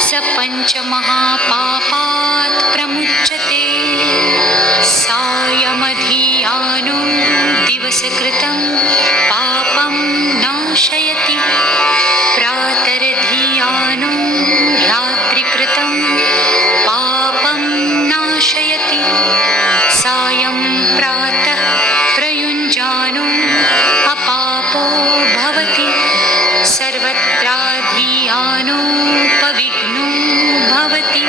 स पञ्चमहापापात् प्रमुच्यते। सायमधियानो दिवसकृतं पापं नाशयति। प्रातर्धियानो रात्रिकृतं पापं नाशयति। सायं प्रातः प्रयुञ्जानो अपापो भवति। सर्वत्राधियानोपविघ्नो भवति।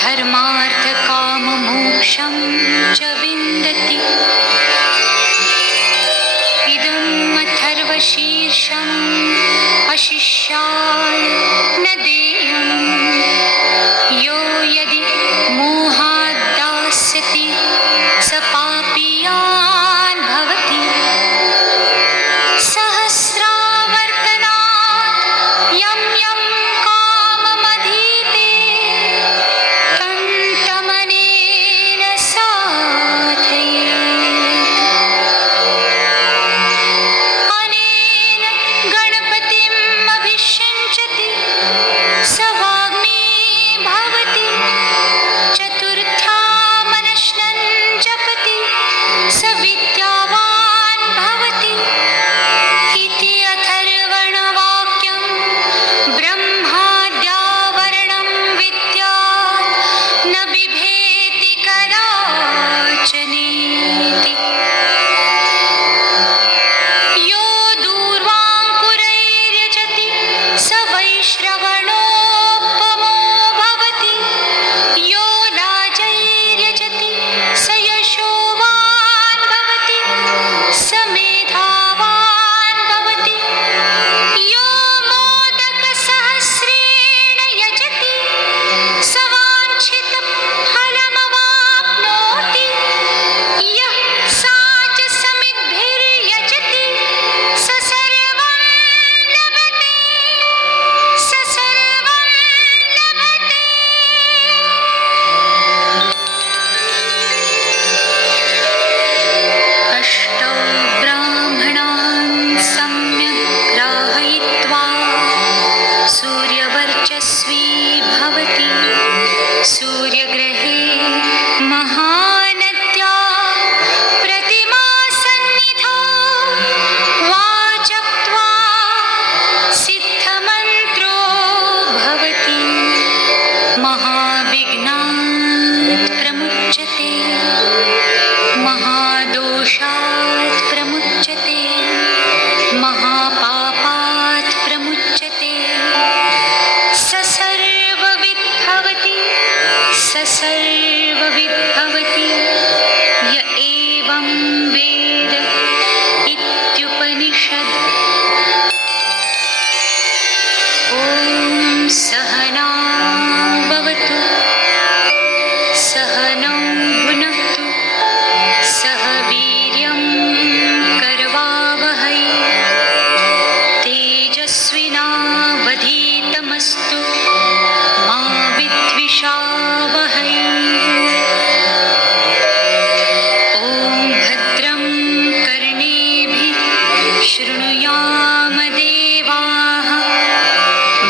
धर्मार्थकाममोक्षं च विन्दति। इदम् अथर्वशीर्षम् अशिष्याय न देयम्। यो यदि मोहात् दास्यति स पापीयान् भवति। सहस्रावर्तनात् यं यं काममधीते तन्तमनेन साधयेत्। अनेन गणपतिम् अभिषिञ्चति स वाग्मी भवति। चतुर्थ्यामनश्नन् जपति स विद्यावान् भवति। इति अथर्वणवाक्यं। ब्रह्माद्यावरणं विद्यात् न बिभेति कदाचनीति। यो दूर्वाङ्कुरैर्यजति स वैश्रवणोपमो भवति। यो लाजैर्यजति स यशोवान् भवति। स मेधावान् भवति। यो मोदकसहस्रेण यजति स वाञ्छितफलमवाप्नोति। यः साजसमिद्भिर्यजति स सर्वं लभते। स सर्वं लभते। अष्टौ ब्राह्मणान् सम्यक् ग्राहयित्वा सूर्यवर्चस्वी भवति। सूर्यग्रहे महानद्या प्रतिमासन्निधौ वाजप्त्वा सिद्धमन्त्रो भवति। महाविघ्नात् प्रमुच्यते। महादोषात् प्रमुच्यते। महापापात् प्रमुच्यते। स सर्वविद् भवति। स सर्वविद् भवति। य एवं वेद इत्युपनिषद्। ॐ सहना भवतु। सहनौ भुनक्तु। सह वीर्यं करवावहै। तेजस्विनावधीतमस्तु मा विद्विषावहै। ॐ भद्रं कर्णेभिः शृणुयाम देवाः।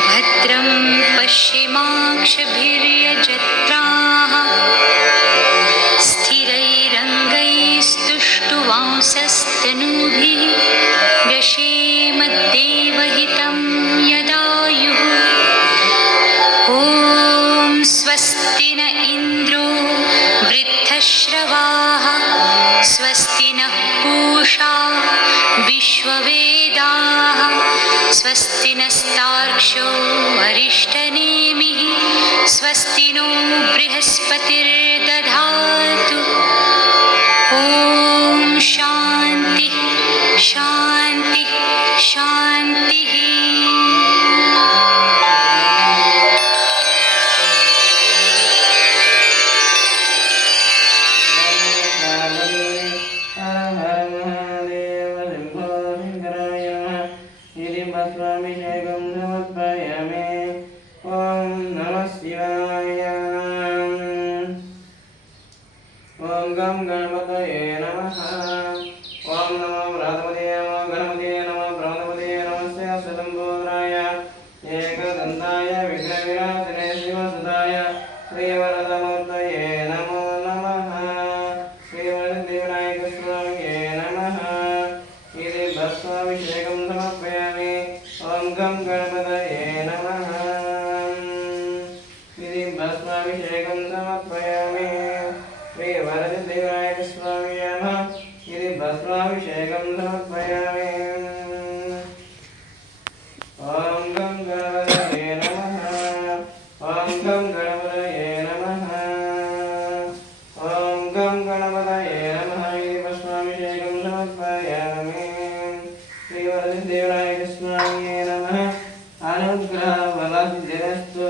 भद्रं पश्येमाक्षभिर्यजत्राः। स्थिरैरङ्गैस्तुष्टुवांसस्तनूभिः व्यशेमद्देवहितं यदायुः। ॐ स्वस्ति न इन्द्रो वृद्धश्रवाः। स्वस्ति नः पूषा विश्ववेदाः। स्वस्ति नस्तार्क्ष्यो अरिष्टनेमिः। स्वस्ति नो बृहस्पतिर्दधातु। ॐ शान्तिः शान्तिः शान्तिः। ओम गं गणपतये नमः इति भस्माभिषेकं समर्पयामि श्रीवरसिद्धिविनायकस्वामी नमः इति भस्माभिषेकं समर्पयामि ॐ गं गणपतये नमः ॐ गं गणपतये नमः ॐ गं गणपतये नमः इति भस्माभिषेकं समर्पयामि श्रीवरसिद्धिविनायकस्वामी नमः अनुग्रहफलसिद्धिरस्तु